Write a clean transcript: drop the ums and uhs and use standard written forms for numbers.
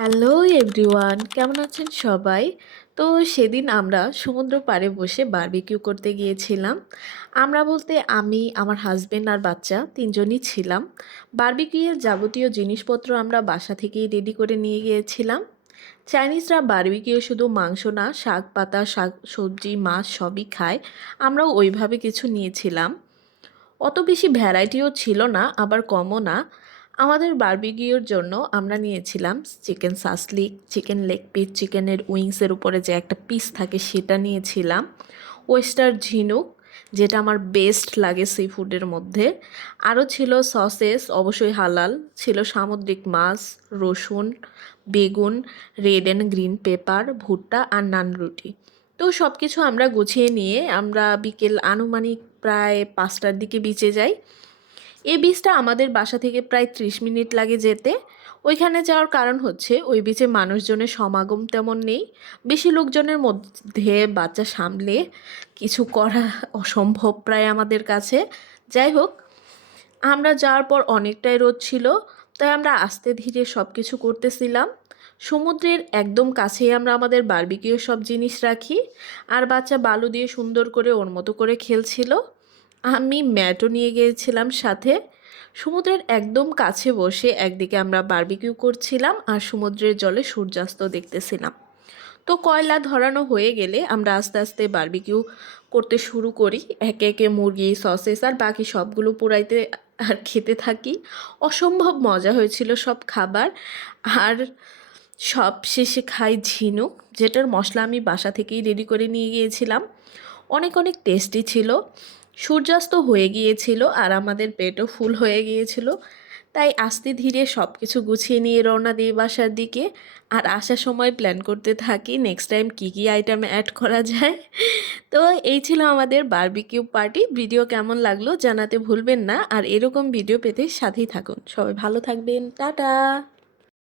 Hello everyone, কেমন আছেন সবাই? তো সেদিন আমরা সমুদ্র পাড়ে বসে বারবিকিউ করতে গিয়েছিলাম। আমরা বলতে আমি, আমার হাজবেন্ড আর বাচ্চা তিনজনই ছিলাম। বারবিকিউয়ের যাবতীয় জিনিসপত্র আমরা বাসা থেকেই রেডি করে নিয়ে গিয়েছিলাম। চাইনিজরা বারবিকিউ শুধু মাংস না, শাক পাতা, শাক সবজি, মাছ সবই খায়। আমরাও ওইভাবে কিছু নিয়েছিলাম। অত বেশি ভ্যারাইটিও ছিল না, আবার কমও না। আমাদের বারবিকিউর জন্য আমরা নিয়েছিলাম chicken shashlik, chicken leg piece, চিকেনের উইংসের উপরে যে একটা পিস থাকে সেটা নিয়েছিলাম, ওয়েস্টার ঝিনুক যেটা আমার বেস্ট লাগে সি ফুডের মধ্যে। আরও ছিল সসেস, অবশ্যই হালাল, ছিল সামুদ্রিক মাছ, রসুন, বেগুন, রেড অ্যান্ড গ্রিন পেপার, ভুট্টা আর নান রুটি। তো সব কিছু আমরা গুছিয়ে নিয়ে আমরা বিকেল আনুমানিক প্রায় 5টার দিকে বিচে যাই। এই বিচটা আমাদের বাসা থেকে প্রায় 30 মিনিট লাগে যেতে। ওইখানে যাওয়ার কারণ হচ্ছে ওই বিচে মানুষজনের সমাগম তেমন নেই। বেশি লোকজনের মধ্যে বাচ্চা সামলে কিছু করা অসম্ভব প্রায় আমাদের কাছে। যাই হোক, আমরা যাওয়ার পর অনেকটাই রোদ ছিল, তাই আমরা আস্তে ধীরে সব কিছু করতেছিলাম। সমুদ্রের একদম কাছেই আমরা আমাদের বারবিকিউ সব জিনিস রাখি, আর বাচ্চা বালু দিয়ে সুন্দর করে ওর মতো করে খেলছিল। আমি ম্যাটও নিয়ে গিয়েছিলাম সাথে। সমুদ্রের একদম কাছে বসে একদিকে আমরা বারবিকিউ করছিলাম আর সমুদ্রের জলে সূর্যাস্ত দেখতেছিলাম। তো কয়লা ধরানো হয়ে গেলে আমরা আস্তে আস্তে বারবিকিউ করতে শুরু করি, একে একে মুরগি, সসেস আর বাকি সবগুলো পোড়াইতে আর খেতে থাকি। অসম্ভব মজা হয়েছিল সব খাবার। আর সব শেষে খাই ঝিনুক, যেটার মশলা আমি বাসা থেকেই রেডি করে নিয়ে গিয়েছিলাম। অনেক অনেক টেস্টি ছিল। সূর্যাস্ত হয়ে গিয়েছিল আর আমাদের পেটও ফুল হয়ে গিয়েছিল, তাই আস্তে ধীরে সব কিছু গুছিয়ে নিয়ে রওনা দিই বাসার দিকে। আর আসার সময় প্ল্যান করতে থাকি নেক্সট টাইম কী কী আইটেম অ্যাড করা যায়। তো এই ছিল আমাদের বারবিকিউ পার্টি। ভিডিও কেমন লাগলো জানাতে ভুলবেন না, আর এরকম ভিডিও পেতে সাথেই থাকুন। সবাই ভালো থাকবেন, টাটা।